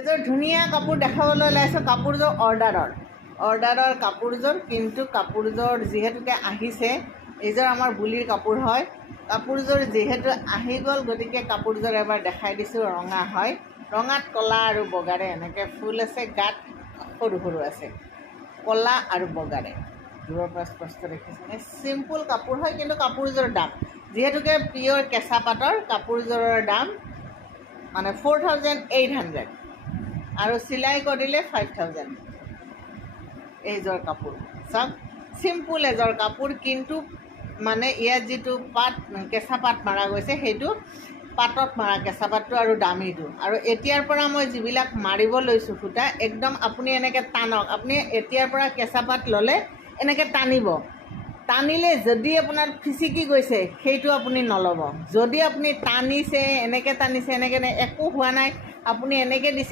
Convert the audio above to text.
এযোৰ ধুনীয়া কাপোৰ দেখাবলৈ ওলাইছোঁ, কাপোৰযোৰ অৰ্ডাৰৰ কাপোৰযোৰ। কিন্তু কাপোৰযোৰ যিহেতুকে আহিছে, এইযোৰ আমাৰ বুলিৰ কাপোৰ হয়। কাপোৰযোৰ যিহেতু আহি গ'ল, গতিকে কাপোৰযোৰ এবাৰ দেখাই দিছোঁ। ৰঙা হয়, ৰঙাত ক'লা আৰু বগাৰে এনেকৈ ফুল আছে, গাত সৰু সৰু আছে, ক'লা আৰু বগাৰে। দূৰৰ পৰা স্পষ্ট দেখিছেনে? চিম্পুল কাপোৰ হয়, কিন্তু কাপোৰযোৰৰ দাম যিহেতুকে পিয়'ৰ কেঁচা পাটৰ, কাপোৰযোৰৰ দাম মানে 4800 আৰু চিলাই কৰিলে 5000। এইযোৰ কাপোৰ চাওক, চিম্পুল এযোৰ কাপোৰ, কিন্তু মানে ইয়াত যিটো পাট কেঁচা পাট মৰা গৈছে, সেইটো পাটত মৰা কেঁচা পাতটো আৰু দামীটো। আৰু এতিয়াৰ পৰা মই যিবিলাক মাৰিব লৈছোঁ সূতা, একদম আপুনি এনেকৈ টানক। আপুনি এতিয়াৰ পৰা কেঁচা পাত ল'লে এনেকৈ টানিলে যদি আপোনাৰ ফিচিকি গৈছে, সেইটো আপুনি নল'ব। যদি আপুনি টানিছে, এনেকৈ একো হোৱা নাই, আপুনি এনেকৈ দিছে,